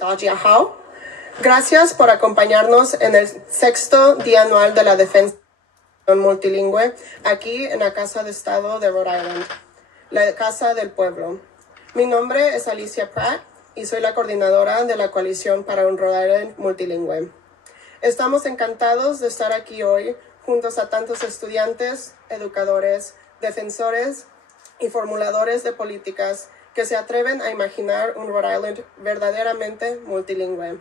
Advocay. Gracias por acompañarnos en el 6º Día Anual de la Defensa Multilingüe, aquí en la Casa de Estado de Rhode Island, la Casa del Pueblo. Mi nombre es Alicia Pratt y soy la coordinadora de la Coalición para un Rhode Island Multilingüe. Estamos encantados de estar aquí hoy juntos a tantos estudiantes, educadores, defensores y formuladores de políticas que se atreven a imaginar un Rhode Island verdaderamente multilingüe.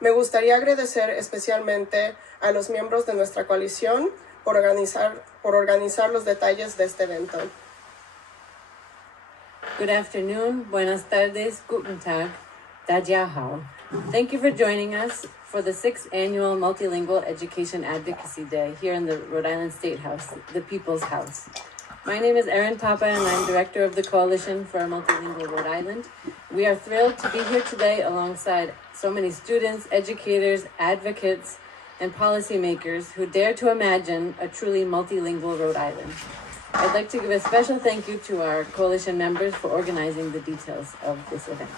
Me gustaría agradecer especialmente a los miembros de nuestra coalición por organizar los detalles de este evento. Good afternoon, buenas tardes, guten Tag, Dajahao. Thank you for joining us for the 6th Annual Multilingual Education Advocacy Day here in the Rhode Island State House, the People's House. My name is Erin Papa and I'm Director of the Coalition for a Multilingual Rhode Island. We are thrilled to be here today alongside so many students, educators, advocates, and policymakers who dare to imagine a truly multilingual Rhode Island. I'd like to give a special thank you to our coalition members for organizing the details of this event.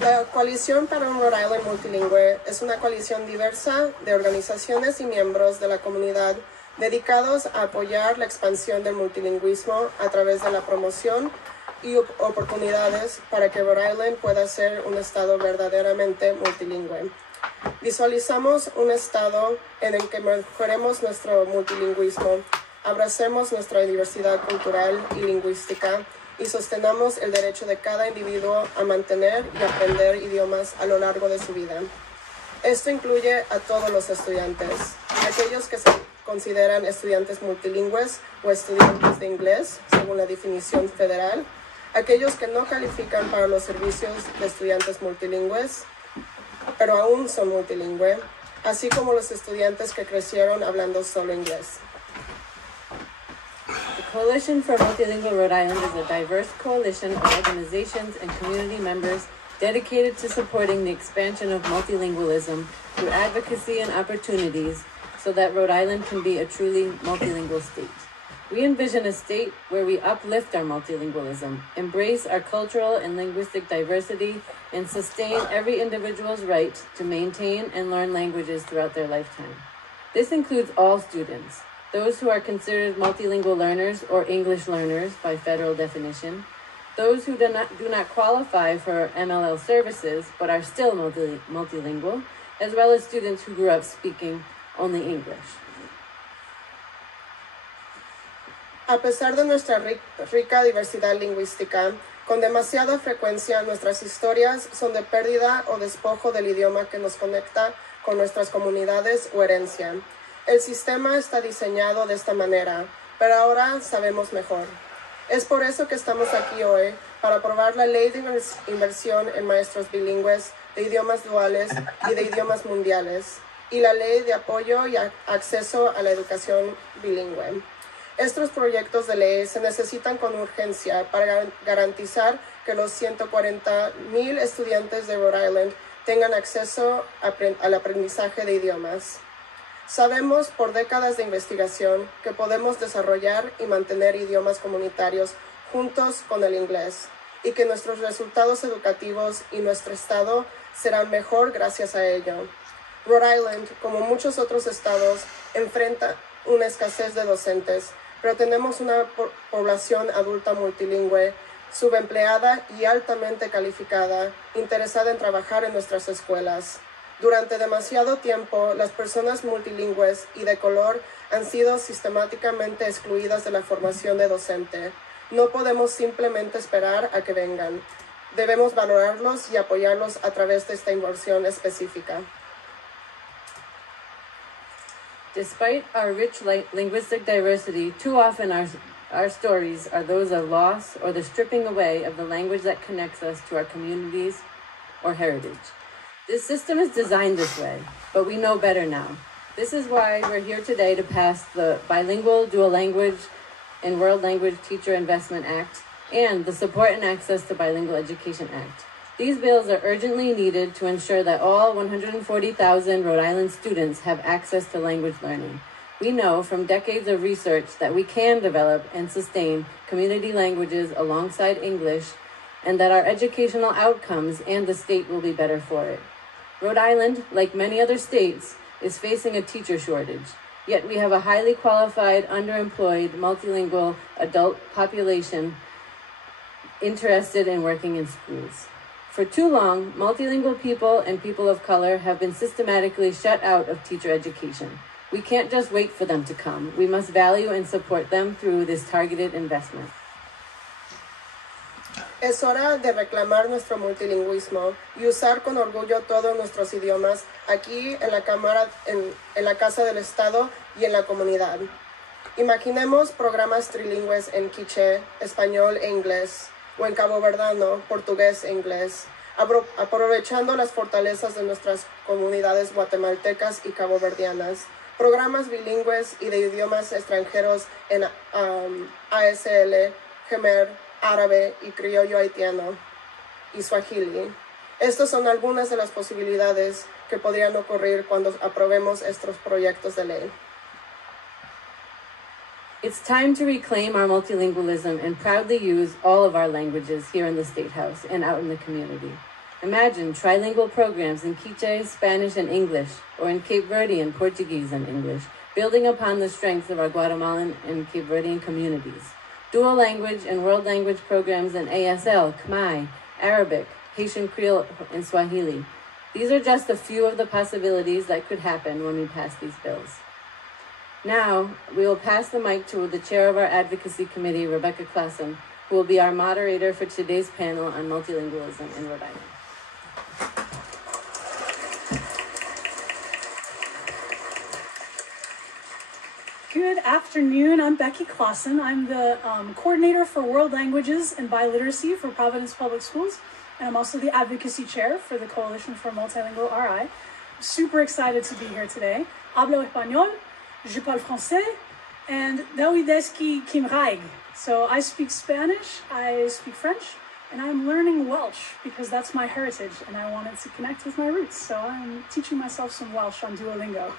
La Coalición para un Rhode Island Multilingüe es una coalición diversa de organizaciones y miembros de la comunidad dedicados a apoyar la expansión del multilingüismo a través de la promoción y oportunidades para que Rhode Island pueda ser un estado verdaderamente multilingüe. Visualizamos un estado en el que mejoremos nuestro multilingüismo, abracemos nuestra diversidad cultural y lingüística y sostenamos el derecho de cada individuo a mantener y aprender idiomas a lo largo de su vida. Esto incluye a todos los estudiantes, aquellos que se consideran estudiantes multilingües o estudiantes de inglés, según la definición federal, aquellos que no califican para los servicios de estudiantes multilingües, pero aún son multilingües, así como los estudiantes que crecieron hablando solo inglés. The Coalition for Multilingual Rhode Island is a diverse coalition of organizations and community members dedicated to supporting the expansion of multilingualism through advocacy and opportunities so that Rhode Island can be a truly multilingual state. We envision a state where we uplift our multilingualism, embrace our cultural and linguistic diversity, and sustain every individual's right to maintain and learn languages throughout their lifetime. This includes all students, those who are considered multilingual learners or English learners by federal definition, those who do not qualify for MLL services but are still multilingual, as well as students who grew up speaking only English. A pesar de nuestra rica diversidad lingüística, con demasiada frecuencia nuestras historias son de pérdida o despojo del idioma que nos conecta con nuestras comunidades o herencia. El sistema está diseñado de esta manera, pero ahora sabemos mejor. Es por eso que estamos aquí hoy, para aprobar la Ley de Inversión en Maestros Bilingües de Idiomas Duales y de Idiomas Mundiales, y la Ley de Apoyo y Acceso a la Educación Bilingüe. Estos proyectos de ley se necesitan con urgencia para garantizar que los 140,000 estudiantes de Rhode Island tengan acceso al aprendizaje de idiomas. Sabemos por décadas de investigación que podemos desarrollar y mantener idiomas comunitarios juntos con el inglés y que nuestros resultados educativos y nuestro estado serán mejor gracias a ello. Rhode Island, como muchos otros estados, enfrenta una escasez de docentes, pero tenemos una población adulta multilingüe, subempleada y altamente calificada, interesada en trabajar en nuestras escuelas. Durante demasiado tiempo, las personas multilingües y de color han sido sistemáticamente excluidas de la formación de docente. No podemos simplemente esperar a que vengan. Debemos valorarlos y apoyarlos a través de esta inversión específica. Despite our rich linguistic diversity, too often our stories are those of loss or the stripping away of the language that connects us to our communities or heritage. This system is designed this way, but we know better now. This is why we're here today to pass the Bilingual Dual Language and World Language Teacher Investment Act and the Support and Access to Bilingual Education Act. These bills are urgently needed to ensure that all 140,000 Rhode Island students have access to language learning. We know from decades of research that we can develop and sustain community languages alongside English and that our educational outcomes and the state will be better for it. Rhode Island, like many other states, is facing a teacher shortage, yet we have a highly qualified, underemployed, multilingual adult population interested in working in schools. For too long, multilingual people and people of color have been systematically shut out of teacher education. We can't just wait for them to come. We must value and support them through this targeted investment. Es hora de reclamar nuestro multilingüismo y usar con orgullo todos nuestros idiomas aquí en la Cámara, en la Casa del Estado y en la comunidad. Imaginemos programas trilingües en quiché, español e inglés, o en caboverdano, portugués e inglés, aprovechando las fortalezas de nuestras comunidades guatemaltecas y caboverdianas. Programas bilingües y de idiomas extranjeros en ASL, Khmer, árabe y criollo haitiano y swahili. Estas son algunas de las posibilidades que podrían ocurrir cuando aprobemos estos proyectos de ley. It's time to reclaim our multilingualism and proudly use all of our languages here in the State House and out in the community. Imagine trilingual programs in Quiche, Spanish, and English, or in Cape Verdean, Portuguese and English, building upon the strengths of our Guatemalan and Cape Verdean communities. Dual language and world language programs in ASL, Khmer, Arabic, Haitian Creole, and Swahili. These are just a few of the possibilities that could happen when we pass these bills. Now, we will pass the mic to the chair of our advocacy committee, Rebecca Klassen, who will be our moderator for today's panel on multilingualism in Rhode Island. Good afternoon. I'm Becky Klassen. I'm the coordinator for World Languages and Biliteracy for Providence Public Schools, and I'm also the advocacy chair for the Coalition for Multilingual RI. I'm super excited to be here today. Hablo español, je parle français, and Dawideski Kimraig. So I speak Spanish, I speak French, and I'm learning Welsh because that's my heritage and I wanted to connect with my roots. So I'm teaching myself some Welsh on Duolingo.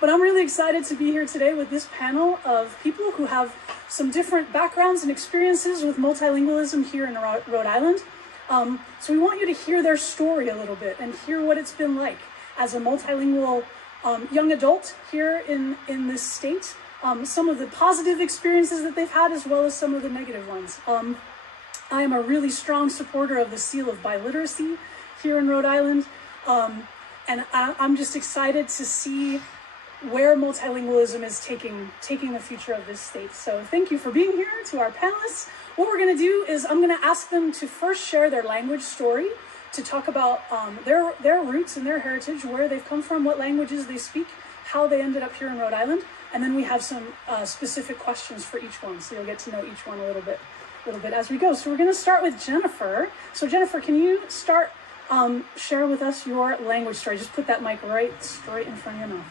But I'm really excited to be here today with this panel of people who have some different backgrounds and experiences with multilingualism here in Rhode Island. So we want you to hear their story a little bit and hear what it's been like as a multilingual young adult here in this state. Some of the positive experiences that they've had as well as some of the negative ones. I am a really strong supporter of the seal of biliteracy here in Rhode Island. And I'm just excited to see where multilingualism is taking the future of this state. So thank you for being here. To our panelists, what we're going to do is I'm going to ask them to first share their language story, to talk about their roots and their heritage, where they've come from, what languages they speak, how they ended up here in Rhode Island, and then we have some specific questions for each one, so you'll get to know each one a little bit as we go. So we're going to start with Jennifer. So Jennifer, can you start share with us your language story? Just put that mic right straight in front of your mouth.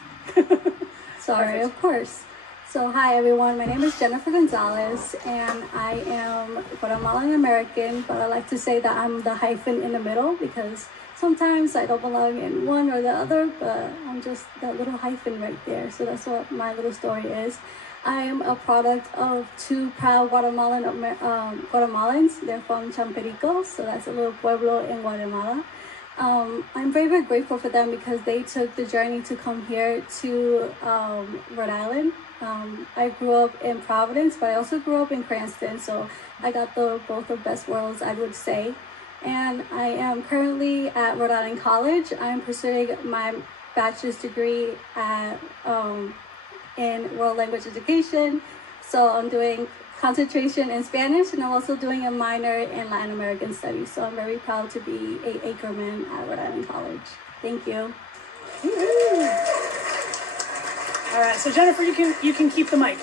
Sorry, Perfect. Of course. So hi everyone, my name is Jennifer Gonzalez and I am Guatemalan American, but I like to say that I'm the hyphen in the middle because sometimes I don't belong in one or the other, but I'm just that little hyphen right there. So that's what my little story is. I am a product of two proud Guatemalans. They're from Champerico, so that's a little pueblo in Guatemala. I'm very, very grateful for them because they took the journey to come here to Rhode Island. I grew up in Providence, but I also grew up in Cranston, so I got both of best worlds, I would say. And I am currently at Rhode Island College. I'm pursuing my bachelor's degree in world language education. So I'm doing concentration in Spanish, and I'm also doing a minor in Latin American studies. So I'm very proud to be a Ackerman at Rhode Island College. Thank you. All right, so Jennifer, you can keep the mic.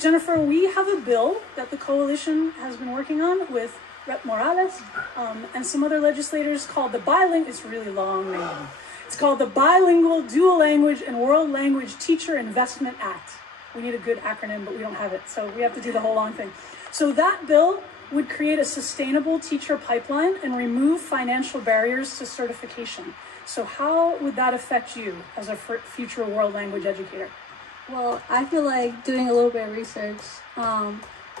Jennifer, we have a bill that the coalition has been working on with Rep. Morales and some other legislators called the it's really long name. It's called the Bilingual Dual Language and World Language Teacher Investment Act. We need a good acronym, but we don't have it, so we have to do the whole long thing. So that bill would create a sustainable teacher pipeline and remove financial barriers to certification. So how would that affect you as a future world language educator? Well, I feel like doing a little bit of research,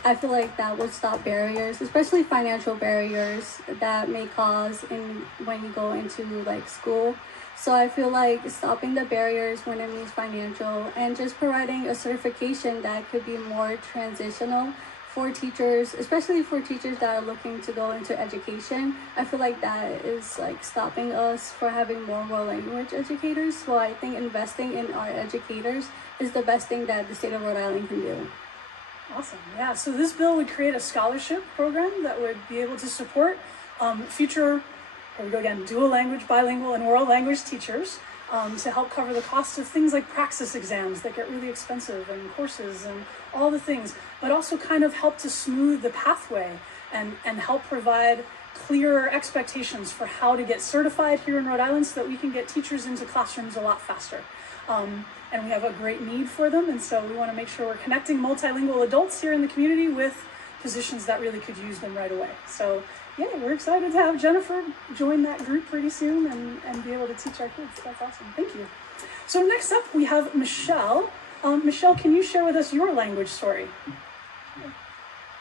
I feel like that would stop barriers, especially financial barriers that may cause when you go into like school. So I feel like stopping the barriers when it means financial and just providing a certification that could be more transitional for teachers, especially for teachers that are looking to go into education. I feel like that is like stopping us for having more world language educators. So I think investing in our educators is the best thing that the state of Rhode Island can do. Awesome. Yeah, so this bill would create a scholarship program that would be able to support future, here we go again, dual language, bilingual, and world language teachers to help cover the cost of things like praxis exams that get really expensive and courses and all the things, but also kind of help to smooth the pathway and help provide clearer expectations for how to get certified here in Rhode Island so that we can get teachers into classrooms a lot faster. And we have a great need for them, and so we want to make sure we're connecting multilingual adults here in the community with positions that really could use them right away. So yeah, we're excited to have Jennifer join that group pretty soon and be able to teach our kids. That's awesome. Thank you. So next up we have Michelle. Michelle, can you share with us your language story?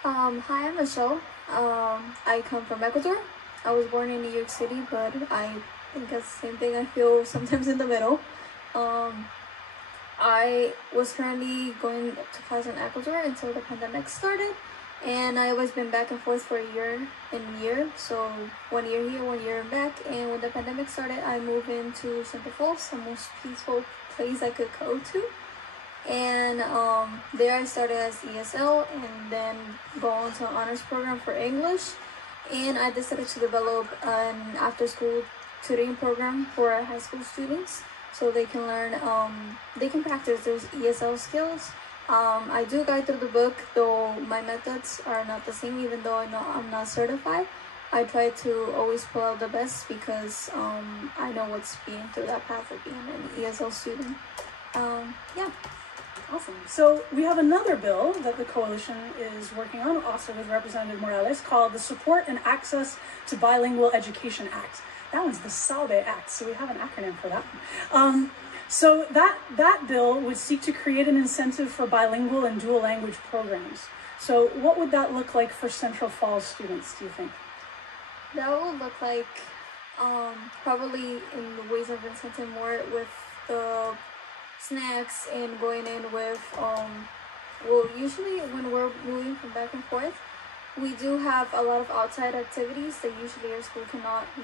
Hi, I'm Michelle. I come from Ecuador. I was born in New York City, but I think that's the same thing. I feel sometimes in the middle. I was currently going to class in Ecuador until the pandemic started, and I always been back and forth for a year and year. So 1 year here, 1 year back, and when the pandemic started, I moved into Central Falls, the most peaceful place I could go to. And there I started as ESL and then go on to an honors program for English. And I decided to develop an after-school tutoring program for high school students so they can learn, they can practice those ESL skills. I do guide through the book, though my methods are not the same, even though I know I'm not certified. I try to always pull out the best because I know what's being through that path of being an ESL student. Yeah. Awesome. So we have another bill that the coalition is working on, also with Representative Morales, called the Support and Access to Bilingual Education Act. That one's the SABE Act, so we have an acronym for that one. So that bill would seek to create an incentive for bilingual and dual language programs. So what would that look like for Central Falls students, do you think? That would look like probably in the ways of incentive more with the snacks and going in with well, usually when we're moving from back and forth, we do have a lot of outside activities that usually our school cannot be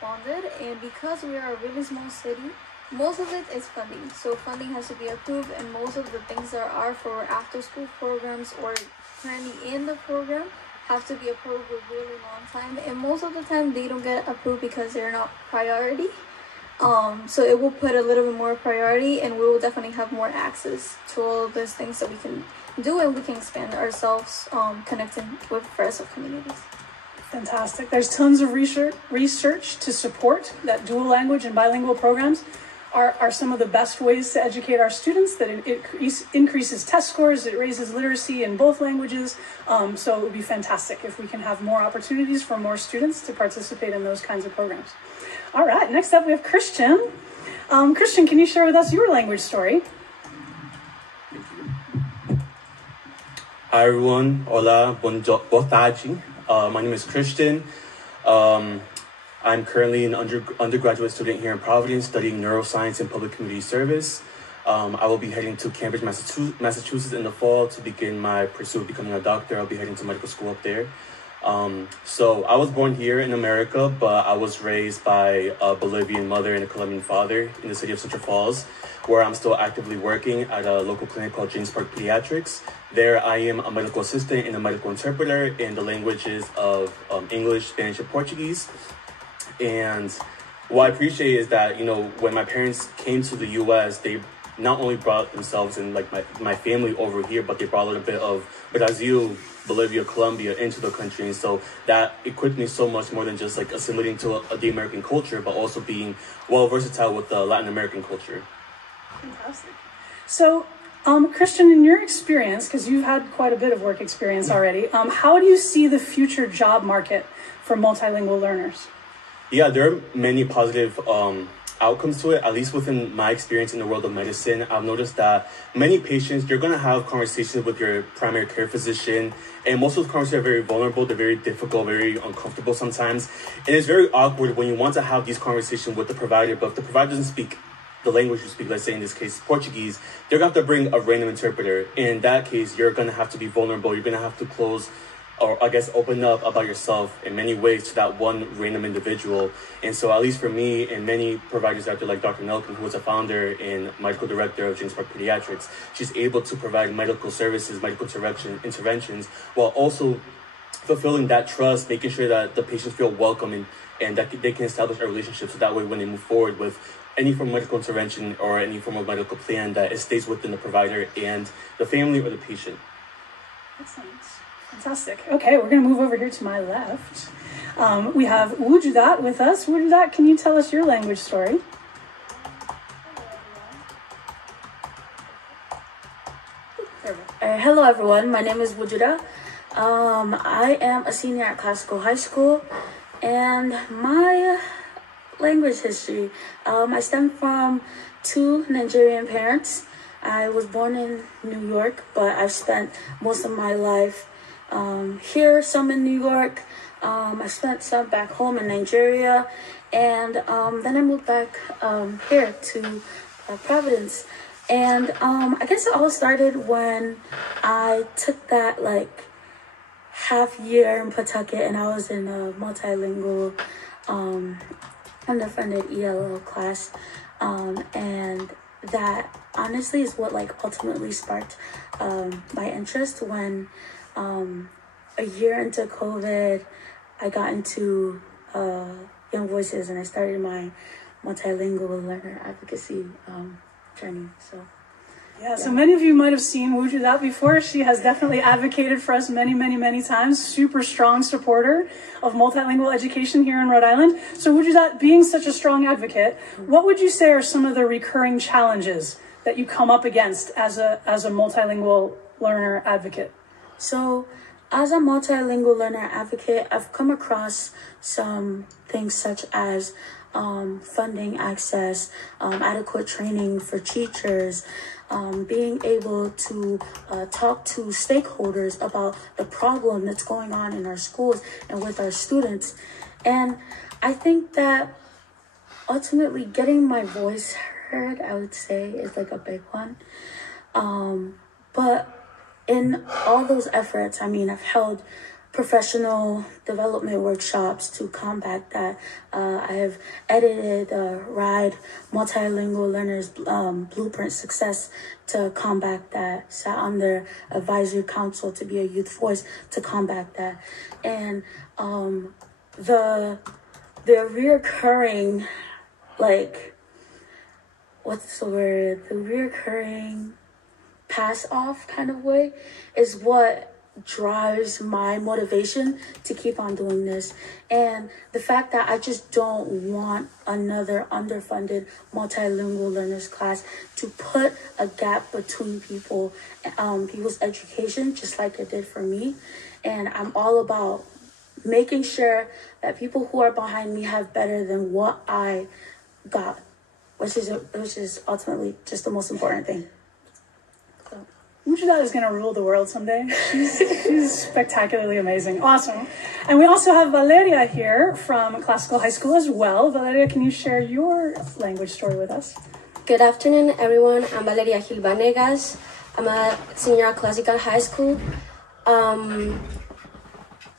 funded, and because we are a really small city, most of it is funding. So funding has to be approved, and most of the things that are for after school programs or currently in the program have to be approved with really long time, and most of the time they don't get approved because they're not priority. So it will put a little bit more priority, and we will definitely have more access to all of those things that we can do, and we can expand ourselves connecting with the rest of communities. Fantastic. There's tons of research to support that dual language and bilingual programs are some of the best ways to educate our students, that it increases test scores, it raises literacy in both languages. So it would be fantastic if we can have more opportunities for more students to participate in those kinds of programs. All right, next up we have Christian. Christian, can you share with us your language story? Thank you. Hi everyone, hola, boa tarde. My name is Christian. I'm currently an undergraduate student here in Providence studying neuroscience and public community service. I will be heading to Cambridge, Massachusetts in the fall to begin my pursuit of becoming a doctor. I'll be heading to medical school up there. So I was born here in America, but I was raised by a Bolivian mother and a Colombian father in the city of Central Falls, where I'm still actively working at a local clinic called James Park Pediatrics. There I am a medical assistant and a medical interpreter in the languages of English, Spanish, and Portuguese. And what I appreciate is that, you know, when my parents came to the U.S., they not only brought themselves and like my family over here, but they brought a little bit of Brazil, Bolivia, Colombia into the country. And so that equipped me so much more than just like assimilating to the American culture, but also being well versatile with the Latin American culture. Fantastic. So, Christian, in your experience, because you've had quite a bit of work experience already, how do you see the future job market for multilingual learners? Yeah, there are many positive outcomes to it, at least within my experience in the world of medicine. I've noticed that many patients, you're going to have conversations with your primary care physician, and most of the conversations are very vulnerable, they're very difficult, very uncomfortable sometimes. And it's very awkward when you want to have these conversations with the provider, but if the provider doesn't speak the language you speak, let's say in this case Portuguese, they're going to have to bring a random interpreter. In that case, you're going to have to be vulnerable, you're going to have to close, or I guess open up about yourself in many ways to that one random individual. And so at least for me and many providers out there like Dr. Nelkin, who was a founder and medical director of James Park Pediatrics, she's able to provide medical services, medical interventions, while also fulfilling that trust, making sure that the patients feel welcome and that they can establish a relationship, so that way when they move forward with any form of medical intervention or any form of medical plan, that it stays within the provider and the family or the patient. Excellent. Fantastic. Okay, we're going to move over here to my left. We have Wujudat with us. Wujudat, can you tell us your language story? Hello everyone, my name is Wujudat. I am a senior at Classical High School, and my language history, I stem from two Nigerian parents. I was born in New York, but I've spent most of my life here, some in New York. I spent some back home in Nigeria, and then I moved back here to Providence. And I guess it all started when I took that like half year in Pawtucket, and I was in a multilingual underfunded ELL class, and that honestly is what like ultimately sparked my interest when a year into COVID, I got into Young Voices, and I started my multilingual learner advocacy journey. So many of you might have seen Wujudat before. She has definitely advocated for us many times. Super strong supporter of multilingual education here in Rhode Island. So Wujudat, being such a strong advocate, what would you say are some of the recurring challenges that you come up against as a multilingual learner advocate? So as a multilingual learner advocate, I've come across some things such as funding access, adequate training for teachers, being able to talk to stakeholders about the problem that's going on in our schools and with our students. And I think that ultimately getting my voice heard, I would say, is like a big one. But in all those efforts, I mean, I've held professional development workshops to combat that. I have edited RIDE, Multilingual Learners Blueprint Success, to combat that. Sat on their advisory council to be a youth voice to combat that. And the reoccurring, like, what's the word? The reoccurring pass off kind of way is what drives my motivation to keep on doing this. And the fact that I just don't want another underfunded multilingual learners class to put a gap between people's education, just like it did for me. And I'm all about making sure that people who are behind me have better than what I got, which is ultimately just the most important thing. Wujudat is going to rule the world someday. She's spectacularly amazing. Awesome. And we also have Valeria here from Classical High School as well. Valeria, can you share your language story with us? Good afternoon, everyone. I'm Valeria Gil Vanegas. I'm a senior at Classical High School.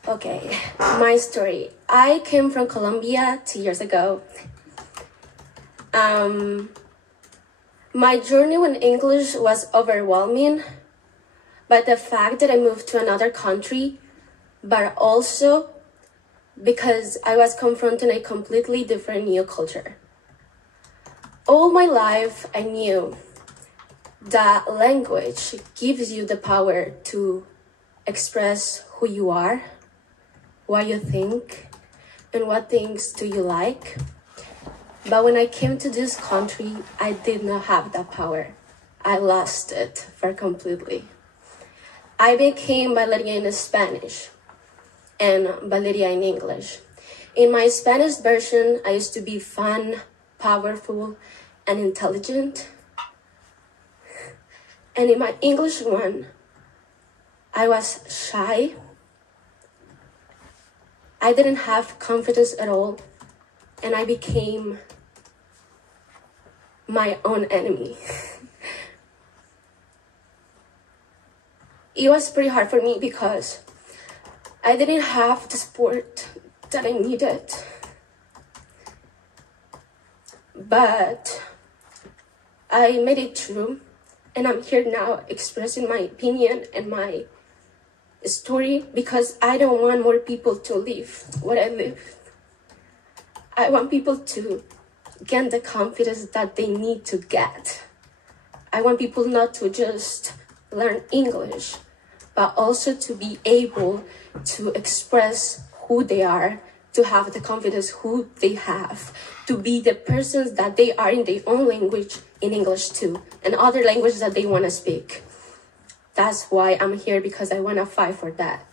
Okay, my story. I came from Colombia 2 years ago. My journey with English was overwhelming by the fact that I moved to another country, but also because I was confronting a completely different new culture. All my life, I knew that language gives you the power to express who you are, what you think, and what things do you like. But when I came to this country, I did not have that power. I lost it completely. I became Valeria in Spanish and Valeria in English. In my Spanish version, I used to be fun, powerful, and intelligent. And in my English one, I was shy. I didn't have confidence at all, and I became my own enemy. It was pretty hard for me because I didn't have the support that I needed. But I made it through, and I'm here now expressing my opinion and my story because I don't want more people to live what I live. I want people to get the confidence that they need to get. I want people not to just learn English, but also to be able to express who they are, to have the confidence who they have, to be the persons that they are in their own language, in English too, and other languages that they want to speak. That's why I'm here, because I want to fight for that.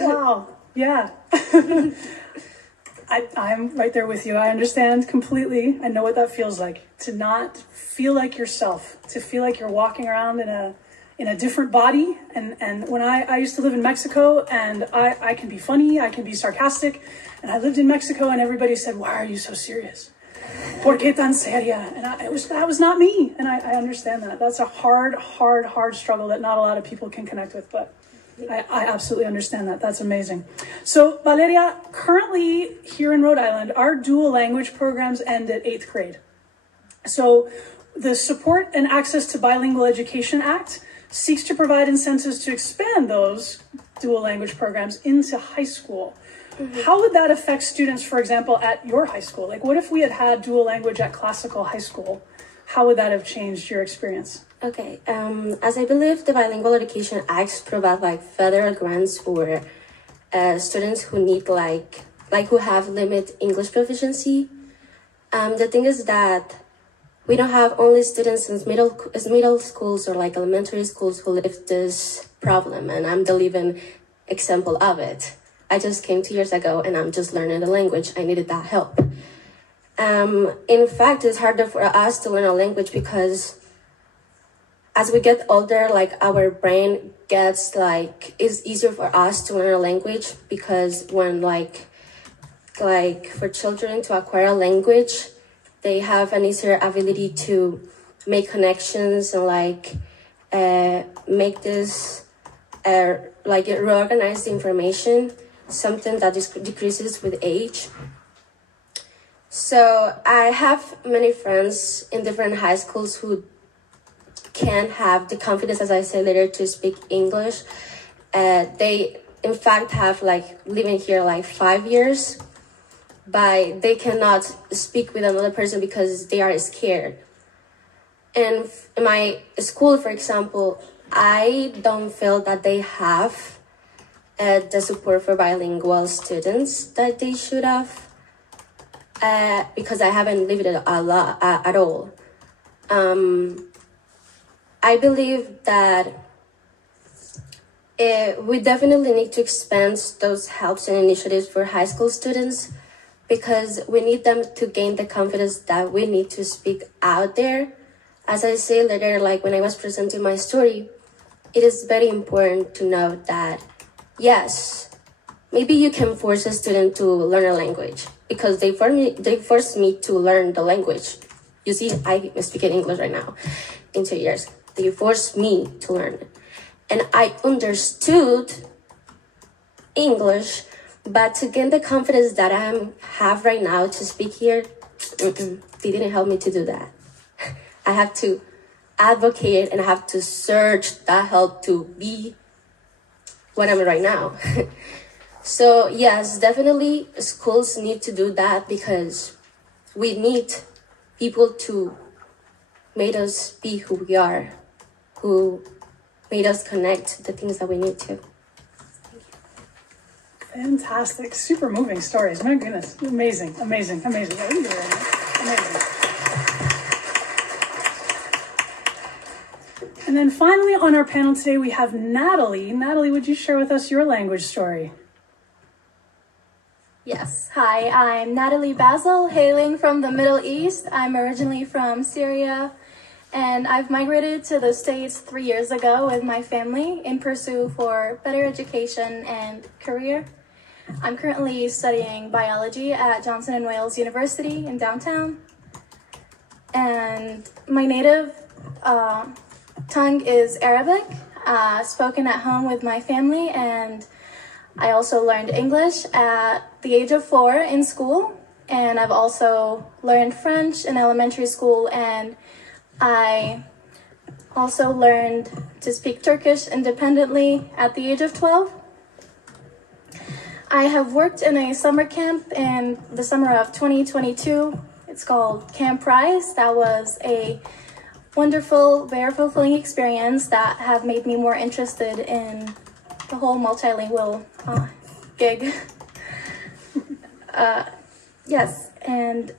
Wow, yeah. I'm right there with you. I understand completely. I know what that feels like, to not feel like yourself, to feel like you're walking around in a different body. And when I used to live in Mexico, and I can be funny, I can be sarcastic, and I lived in Mexico, and everybody said, "Why are you so serious? ¿Por qué tan seria?" And that was not me, and I understand that. That's a hard struggle that not a lot of people can connect with, but I absolutely understand that. That's amazing. So, Valeria, currently here in Rhode Island, our dual language programs end at 8th grade. So the Support and Access to Bilingual Education Act seeks to provide incentives to expand those dual language programs into high school. Mm-hmm. How would that affect students, for example, at your high school? Like, what if we had had dual language at classical high school? How would that have changed your experience? Okay, as I believe the Bilingual Education Acts provide like federal grants for students who need who have limited English proficiency. The thing is that we don't have only students in middle schools or like elementary schools who live this problem, and I'm the living example of it. I just came 2 years ago and I'm just learning the language. I needed that help. In fact, it's harder for us to learn a language because as we get older, like our brain gets it's easier for us to learn a language because when like for children to acquire a language, they have an easier ability to make connections and make this reorganize the information, something that decreases with age. So I have many friends in different high schools who can have the confidence, as I said later, to speak English. They, in fact, have living here 5 years, but they cannot speak with another person because they are scared. And in my school, for example, I don't feel that they have the support for bilingual students that they should have, because I haven't lived it a lot at all. I believe that we definitely need to expand those helps and initiatives for high school students because we need them to gain the confidence that we need to speak out there. As I say later, when I was presenting my story, it is very important to know that, yes, maybe you can force a student to learn a language because they forced me to learn the language. You see, I speak in English right now in 2 years. They forced me to learn it. And I understood English, but to gain the confidence that I have right now to speak here, they didn't help me to do that. I have to advocate and I have to search that help to be what I'm right now. So yes, definitely schools need to do that because we need people to make us be who we are, who made us connect the things that we need to. Fantastic, super moving stories. My goodness, amazing, amazing, amazing. Yeah, we can do it right now. Amazing. And then finally on our panel today, we have Natalie. Natalie, would you share with us your language story? Yes. Hi, I'm Natalie Basil, hailing from the Middle East. I'm originally from Syria, and I've migrated to the States 3 years ago with my family in pursuit for better education and career. I'm currently studying biology at Johnson & Wales University in downtown. And my native tongue is Arabic, spoken at home with my family, and I also learned English at the age of 4 in school, and I've also learned French in elementary school, and I also learned to speak Turkish independently at the age of 12. I have worked in a summer camp in the summer of 2022. It's called Camp Rise. That was a wonderful, very fulfilling experience that have made me more interested in the whole multilingual gig. Yes, and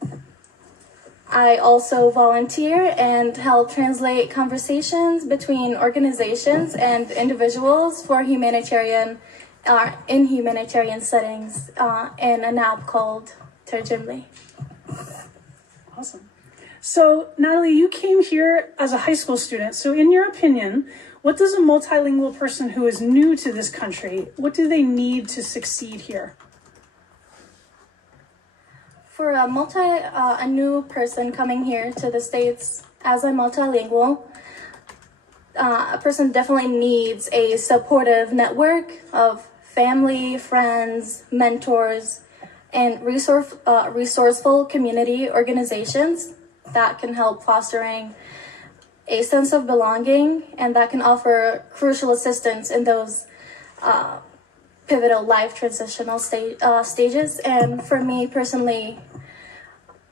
I also volunteer and help translate conversations between organizations and individuals for humanitarian, in humanitarian settings in an app called Terjimli. Awesome. So, Natalie, you came here as a high school student. So, in your opinion, what does a multilingual person who is new to this country, what do they need to succeed here? For a new person coming here to the States as a multilingual, a person definitely needs a supportive network of family, friends, mentors, and resourceful community organizations that can help fostering a sense of belonging and that can offer crucial assistance in those pivotal life transitional stages. And for me personally,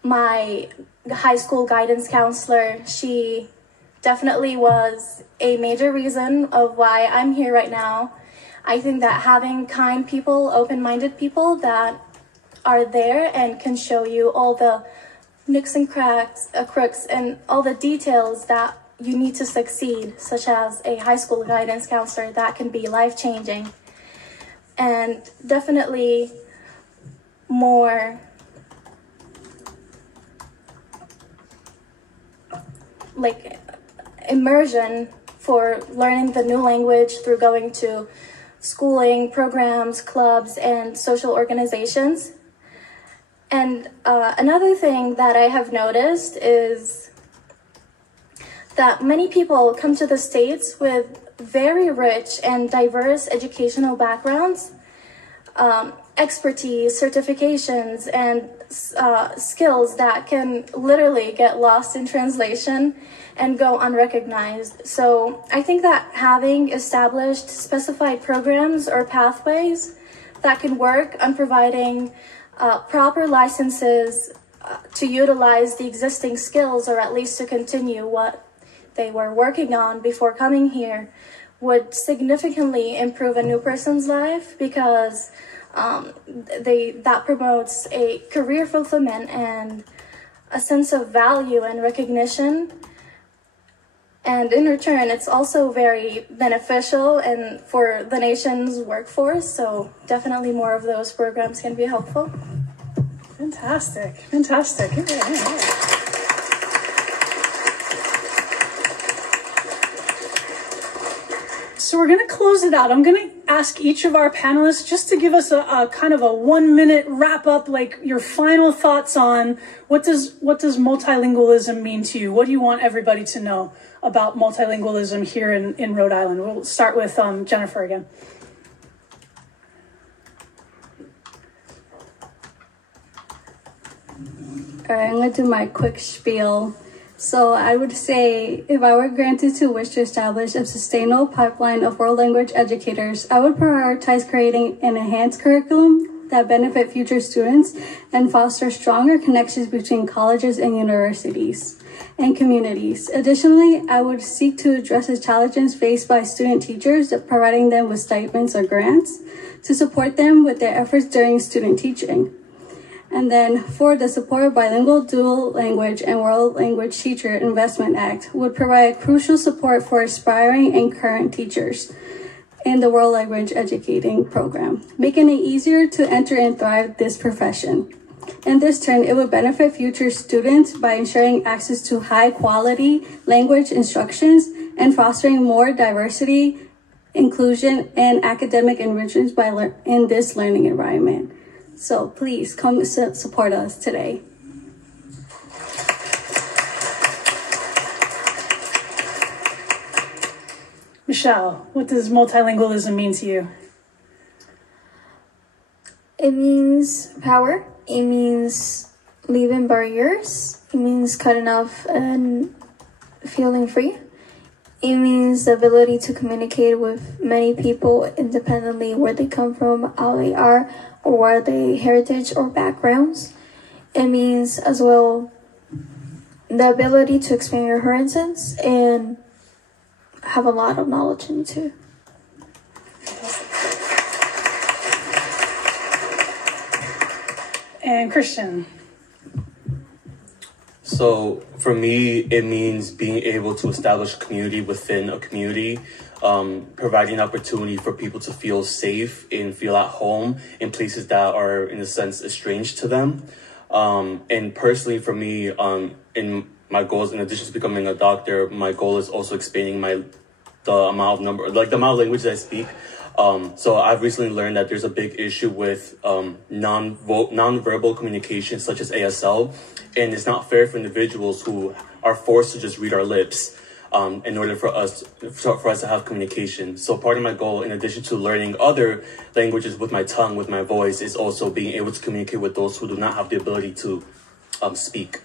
my high school guidance counselor, she definitely was a major reason of why I'm here right now. I think that having kind people, open-minded people that are there and can show you all the nooks and crooks and all the details that you need to succeed, such as a high school guidance counselor, that can be life-changing. And definitely more like immersion for learning the new language through going to schooling, programs, clubs, and social organizations. And another thing that I have noticed is that many people come to the States with very rich and diverse educational backgrounds, expertise, certifications, and skills that can literally get lost in translation and go unrecognized. So I think that having established specified programs or pathways that can work on providing proper licenses to utilize the existing skills, or at least to continue what they were working on before coming here, would significantly improve a new person's life, because that promotes a career fulfillment and a sense of value and recognition. And in return, it's also very beneficial and for the nation's workforce. So definitely more of those programs can be helpful. Fantastic, fantastic. So we're going to close it out. I'm going to ask each of our panelists just to give us a kind of a 1-minute wrap up, like your final thoughts on what does multilingualism mean to you? What do you want everybody to know about multilingualism here in Rhode Island? We'll start with Jennifer again. All right, I'm going to do my quick spiel. So I would say, if I were granted to wish to establish a sustainable pipeline of world language educators, I would prioritize creating an enhanced curriculum that benefit future students and foster stronger connections between colleges and universities and communities. Additionally, I would seek to address the challenges faced by student teachers, providing them with stipends or grants to support them with their efforts during student teaching. And then 4, the Support Bilingual Dual Language and World Language Teacher Investment Act would provide crucial support for aspiring and current teachers in the World Language Educating Program, making it easier to enter and thrive this profession. In this turn, it would benefit future students by ensuring access to high-quality language instructions and fostering more diversity, inclusion, and academic enrichment in this learning environment. So please come support us today. Michelle, what does multilingualism mean to you? It means power. It means leaving barriers. It means cutting off and feeling free. It means the ability to communicate with many people independently, where they come from, how they are, or what their heritage or backgrounds. It means as well the ability to expand your horizons and have a lot of knowledge in you too. And Christian. So for me, it means being able to establish community within a community, providing opportunity for people to feel safe and feel at home in places that are, in a sense, estranged to them. And personally, for me, in my goals, in addition to becoming a doctor, my goal is also expanding the amount of languages I speak. So I've recently learned that there's a big issue with non-verbal communication, such as ASL, and it's not fair for individuals who are forced to just read our lips in order for us to have communication. So part of my goal, in addition to learning other languages with my tongue, with my voice, is also being able to communicate with those who do not have the ability to speak.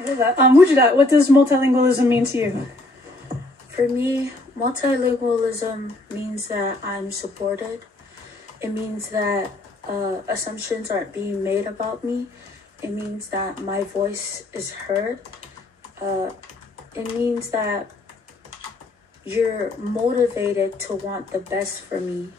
Wujudat, what does multilingualism mean to you? For me, multilingualism means that I'm supported. It means that assumptions aren't being made about me. It means that my voice is heard. It means that you're motivated to want the best for me,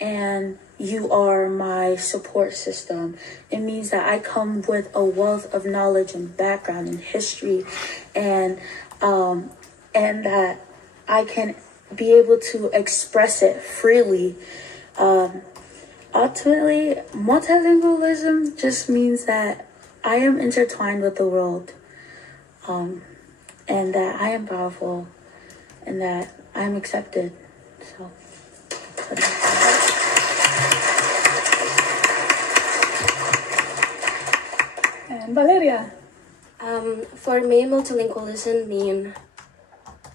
and you are my support system. It means that I come with a wealth of knowledge and background and history, and that I can be able to express it freely. Ultimately, multilingualism just means that I am intertwined with the world, and that I am powerful, and that I am accepted. So. And Valeria. For me, multilingualism means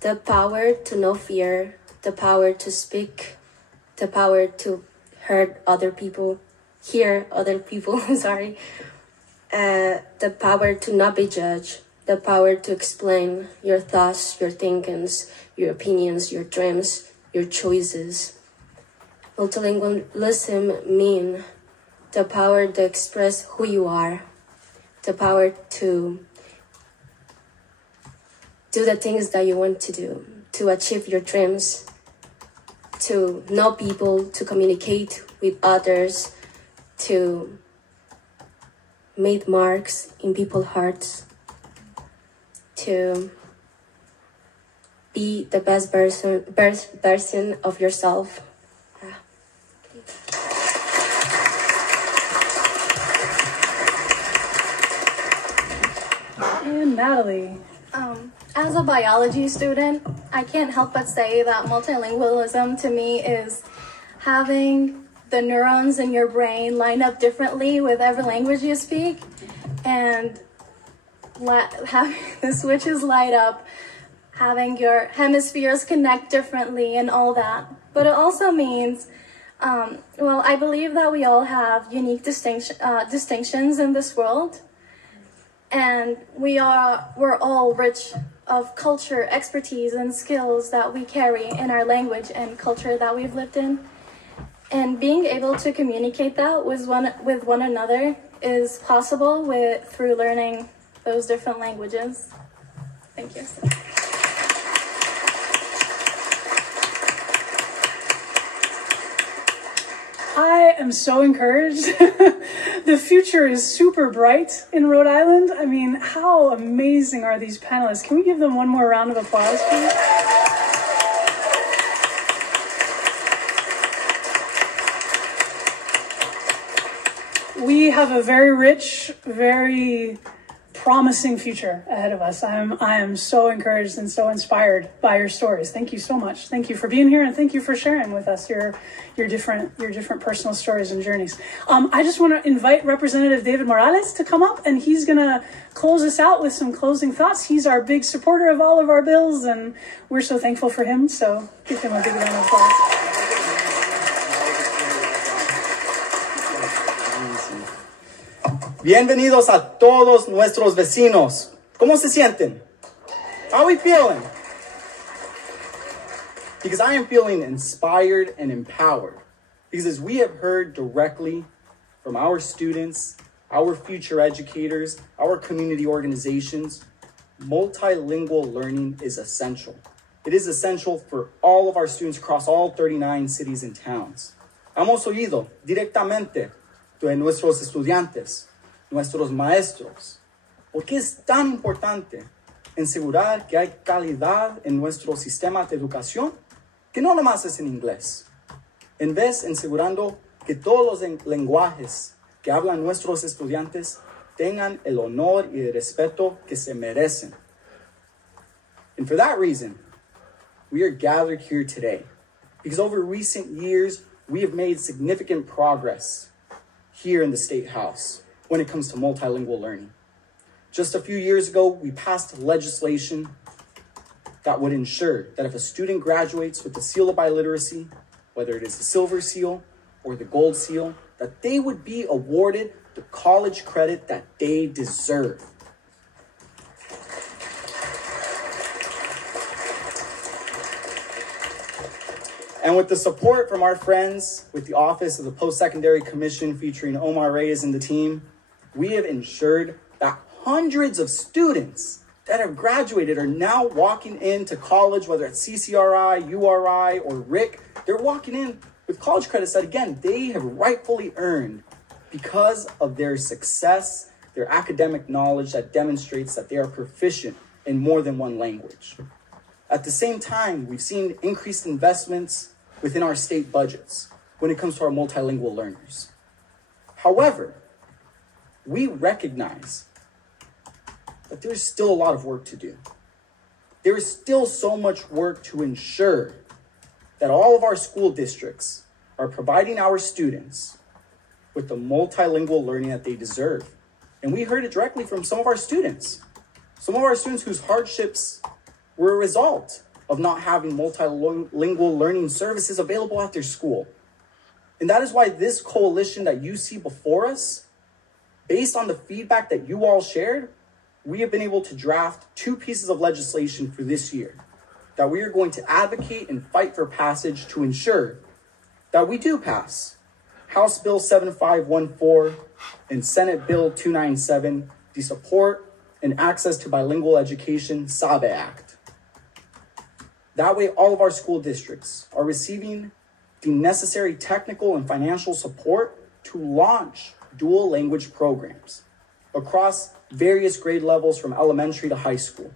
the power to no fear, the power to speak, the power to hear other people, sorry, the power to not be judged, the power to explain your thoughts, your thinkings, your opinions, your dreams, your choices. Multilingualism means the power to express who you are, the power to do the things that you want to do, to achieve your dreams, to know people, to communicate with others, to make marks in people's hearts, to be the best version of yourself. And Natalie. As a biology student, I can't help but say that multilingualism to me is having the neurons in your brain line up differently with every language you speak, and having the switches light up, having your hemispheres connect differently and all that. But it also means, well, I believe that we all have unique distinctions in this world, and we're all rich of culture, expertise, and skills that we carry in our language and culture that we've lived in. And being able to communicate that with one another is possible through learning those different languages. Thank you. I am so encouraged. The future is super bright in Rhode Island. I mean, how amazing are these panelists? Can we give them one more round of applause, please? We have a very rich, very promising future ahead of us. I am so encouraged and so inspired by your stories. Thank you so much. Thank you for being here, and thank you for sharing with us your different personal stories and journeys. I just want to invite Representative David Morales to come up, and he's going to close us out with some closing thoughts. He's our big supporter of all of our bills, and we're so thankful for him. So give him a big round of applause. Bienvenidos a todos nuestros vecinos. ¿Cómo se sienten? How are we feeling? Because I am feeling inspired and empowered. Because as we have heard directly from our students, our future educators, our community organizations, multilingual learning is essential. It is essential for all of our students across all 39 cities and towns. Hemos oído directamente de nuestros estudiantes, nuestros maestros. ¿Por qué es tan importante asegurar que hay calidad en nuestro sistema de educación? Que no nomás es en inglés. En vez de asegurando que todos los lenguajes que hablan nuestros estudiantes tengan el honor y el respeto que se merecen. And for that reason, we are gathered here today because over recent years, we have made significant progress here in the State House when it comes to multilingual learning. Just a few years ago, we passed legislation that would ensure that if a student graduates with the seal of biliteracy, whether it is the silver seal or the gold seal, that they would be awarded the college credit that they deserve. And with the support from our friends with the Office of the Post-Secondary Commission featuring Omar Reyes and the team, we have ensured that hundreds of students that have graduated are now walking into college, whether it's CCRI, URI, or RIC. They're walking in with college credits that, again, they have rightfully earned because of their success, their academic knowledge that demonstrates that they are proficient in more than one language. At the same time, we've seen increased investments within our state budgets when it comes to our multilingual learners. However, we recognize that there's still a lot of work to do. There is still so much work to ensure that all of our school districts are providing our students with the multilingual learning that they deserve. And we heard it directly from some of our students whose hardships were a result of not having multilingual learning services available at their school. And that is why this coalition that you see before us, based on the feedback that you all shared, we have been able to draft 2 pieces of legislation for this year that we are going to advocate and fight for passage to ensure that we do pass House Bill 7514 and Senate Bill 297, the Support and Access to Bilingual Education SABE Act. That way, all of our school districts are receiving the necessary technical and financial support to launch dual language programs across various grade levels from elementary to high school.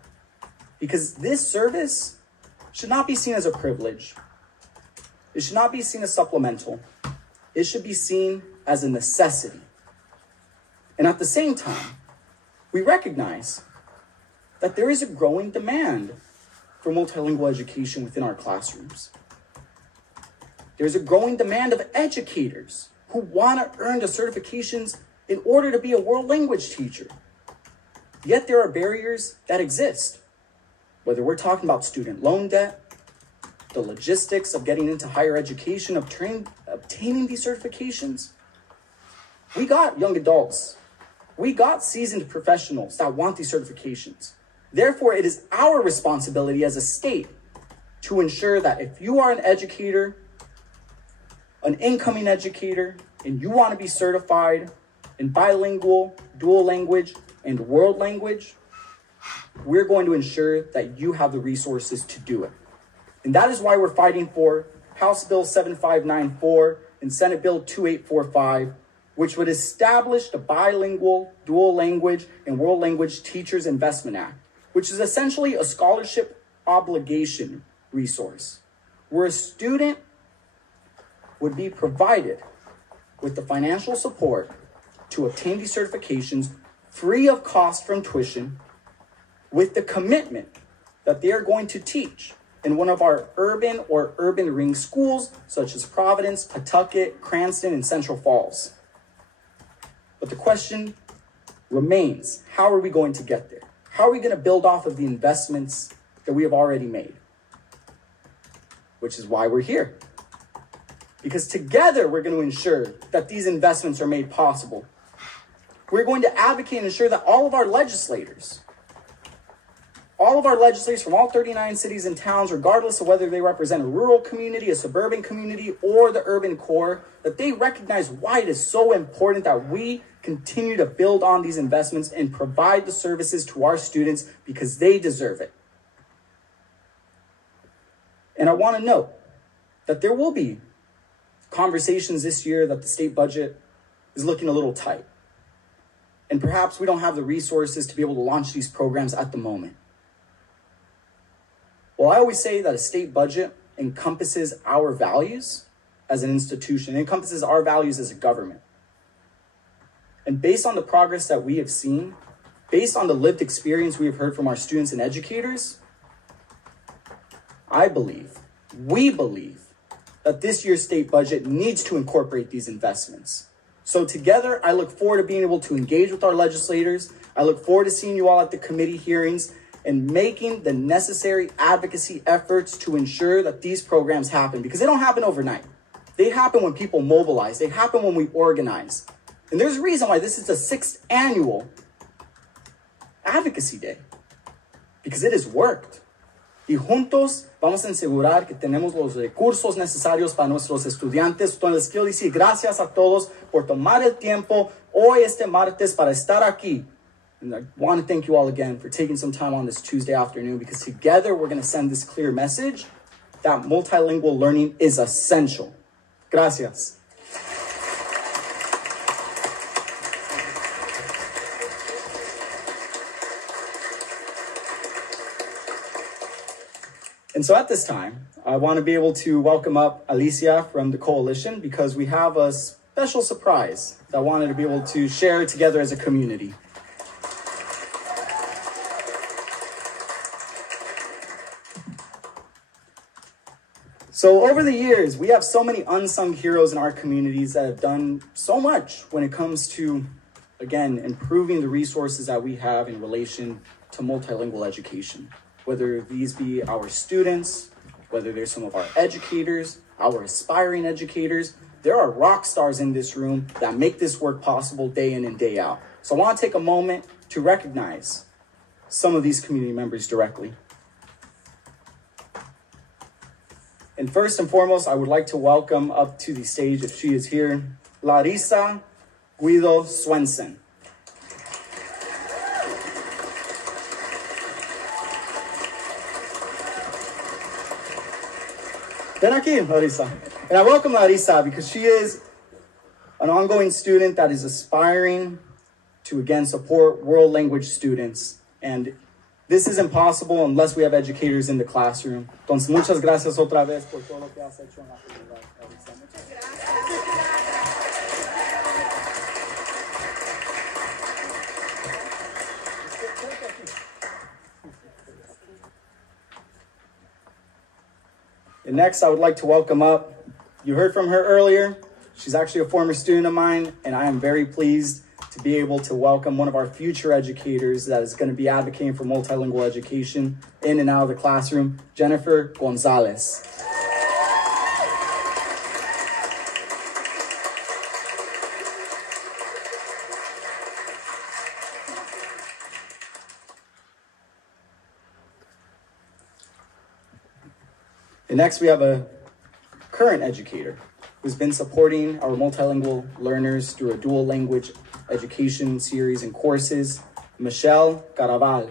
Because this service should not be seen as a privilege. It should not be seen as supplemental. It should be seen as a necessity. And at the same time, we recognize that there is a growing demand for multilingual education within our classrooms. There's a growing demand of educators who want to earn the certifications in order to be a world language teacher. Yet there are barriers that exist, whether we're talking about student loan debt, the logistics of getting into higher education, obtaining these certifications. We got young adults. We got seasoned professionals that want these certifications. Therefore, it is our responsibility as a state to ensure that if you are an educator, an incoming educator, and you want to be certified in bilingual, dual language, and world language, we're going to ensure that you have the resources to do it. And that is why we're fighting for House Bill 7594 in Senate Bill 2845, which would establish the Bilingual, Dual Language, and World Language Teachers Investment Act, which is essentially a scholarship obligation resource, where a student would be provided with the financial support to obtain these certifications free of cost from tuition, with the commitment that they are going to teach in one of our urban or urban ring schools, such as Providence, Pawtucket, Cranston, and Central Falls. But the question remains, how are we going to get there? How are we going to build off of the investments that we have already made? Which is why we're here. Because together we're going to ensure that these investments are made possible. We're going to advocate and ensure that all of our legislators from all 39 cities and towns, regardless of whether they represent a rural community, a suburban community, or the urban core, that they recognize why it is so important that we continue to build on these investments and provide the services to our students because they deserve it. And I want to note that there will be conversations this year that the state budget is looking a little tight. And perhaps we don't have the resources to be able to launch these programs at the moment. Well, I always say that a state budget encompasses our values as an institution. It encompasses our values as a government. And based on the progress that we have seen, based on the lived experience we have heard from our students and educators, we believe that this year's state budget needs to incorporate these investments. So together, I look forward to being able to engage with our legislators. I look forward to seeing you all at the committee hearings and making the necessary advocacy efforts to ensure that these programs happen, because they don't happen overnight. They happen when people mobilize. They happen when we organize. And there's a reason why this is the 6th annual Advocacy Day, because it has worked. Y juntos vamos a asegurar que tenemos los recursos necesarios para nuestros estudiantes. Entonces quiero decir gracias a todos por tomar el tiempo hoy este martes para estar aquí. And I want to thank you all again for taking some time on this Tuesday afternoon, because together we're going to send this clear message that multilingual learning is essential. Gracias. And so at this time, I want to be able to welcome up Alicia from the coalition, because we have a special surprise that I wanted to be able to share together as a community. So over the years, we have so many unsung heroes in our communities that have done so much when it comes to, again, improving the resources that we have in relation to multilingual education. Whether these be our students, whether they're some of our educators, our aspiring educators, there are rock stars in this room that make this work possible day in and day out. So I want to take a moment to recognize some of these community members directly. And first and foremost, I would like to welcome up to the stage, if she is here, Larissa Guido Swenson. Ven aquí, Larissa. And I welcome Larissa because she is an ongoing student that is aspiring to, again, support world language students. And this isn't possible unless we have educators in the classroom. Entonces, muchas gracias otra vez por todo lo que has hecho en la comunidad, Larissa. Muchas gracias. And next, I would like to welcome up, you heard from her earlier. She's actually a former student of mine, and I am very pleased to be able to welcome one of our future educators that is going to be advocating for multilingual education in and out of the classroom, Jennifer Gonzalez. And next we have a current educator who's been supporting our multilingual learners through a dual language education series and courses, Michelle Caraval.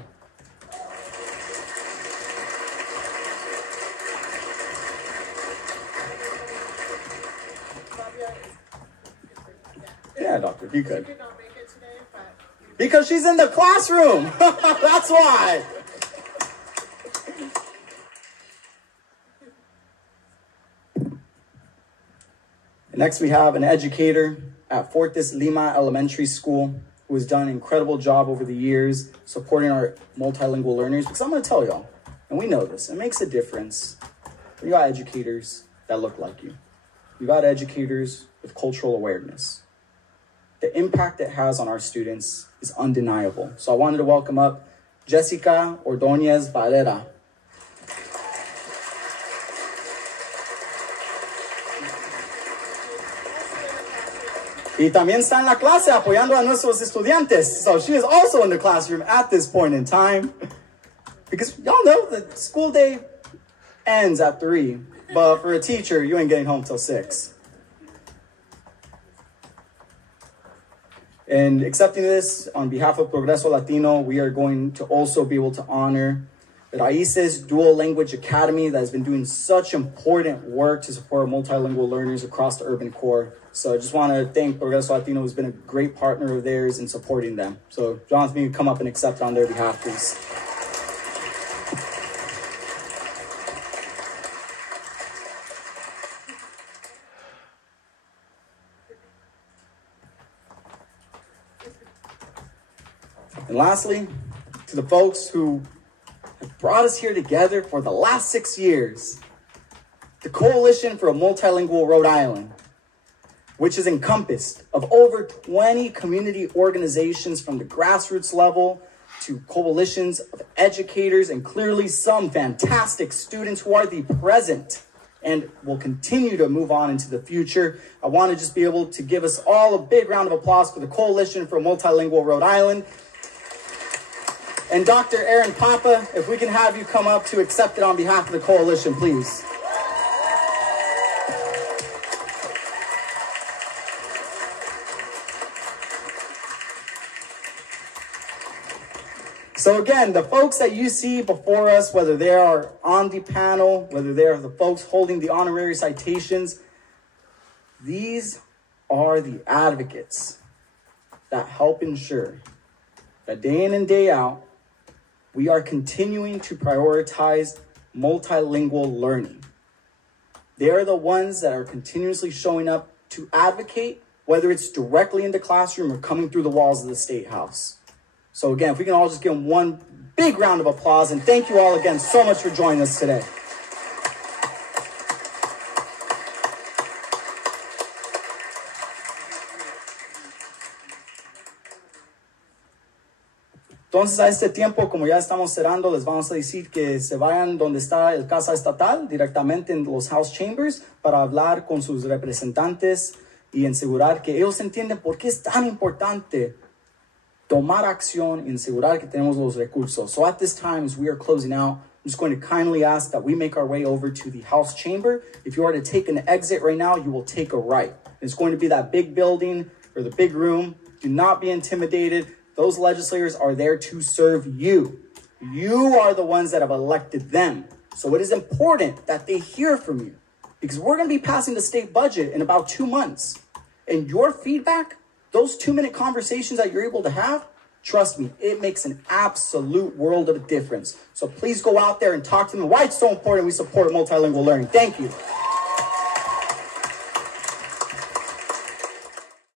Yeah, doctor, if you could. She could not make it today, but Because she's in the classroom. That's why. Next, we have an educator at Fortis Lima Elementary School who has done an incredible job over the years supporting our multilingual learners. Because I'm going to tell y'all, and we know this, it makes a difference. You got educators that look like you. You got educators with cultural awareness. The impact it has on our students is undeniable. So I wanted to welcome up Jessica Ordóñez Valera. Y también está en la clase apoyando a nuestros estudiantes. So she is also in the classroom at this point in time. Because y'all know the school day ends at 3. But for a teacher, you ain't getting home till 6. And accepting this on behalf of Progreso Latino, we are going to also be able to honor Raíces Dual Language Academy that has been doing such important work to support multilingual learners across the urban core. So I just want to thank Progreso Latino, who's been a great partner of theirs in supporting them. So Jonathan, you can come up and accept on their behalf, please. And lastly, to the folks who have brought us here together for the last 6 years, the Coalition for a Multilingual Rhode Island, which is encompassed of over 20 community organizations from the grassroots level to coalitions of educators and clearly some fantastic students who are the present and will continue to move on into the future. I want to just be able to give us all a big round of applause for the Coalition for a Multilingual Rhode Island. And Dr. Aaron Papa, if we can have you come up to accept it on behalf of the coalition, please. So again, the folks that you see before us, whether they are on the panel, whether they are the folks holding the honorary citations, these are the advocates that help ensure that day in and day out, we are continuing to prioritize multilingual learning. They are the ones that are continuously showing up to advocate, whether it's directly in the classroom or coming through the walls of the State House. So again, if we can all just give them one big round of applause, and thank you all again so much for joining us today. Entonces, a este tiempo, como ya estamos cerrando, les vamos a decir que se vayan donde está el Casa Estatal, directamente en los House Chambers, para hablar con sus representantes y asegurar que ellos entienden por qué es tan importante tomar acción y asegurar que tenemos los recursos. So at this time, as we are closing out, I'm just going to kindly ask that we make our way over to the House Chamber. If you are to take an exit right now, you will take a right. It's going to be that big building or the big room. Do not be intimidated. Those legislators are there to serve you. You are the ones that have elected them. So it is important that they hear from you because we're going to be passing the state budget in about 2 months. And your feedback, those 2-minute conversations that you're able to have, trust me, it makes an absolute world of a difference. So please go out there and talk to them. Why it's so important we support multilingual learning. Thank you.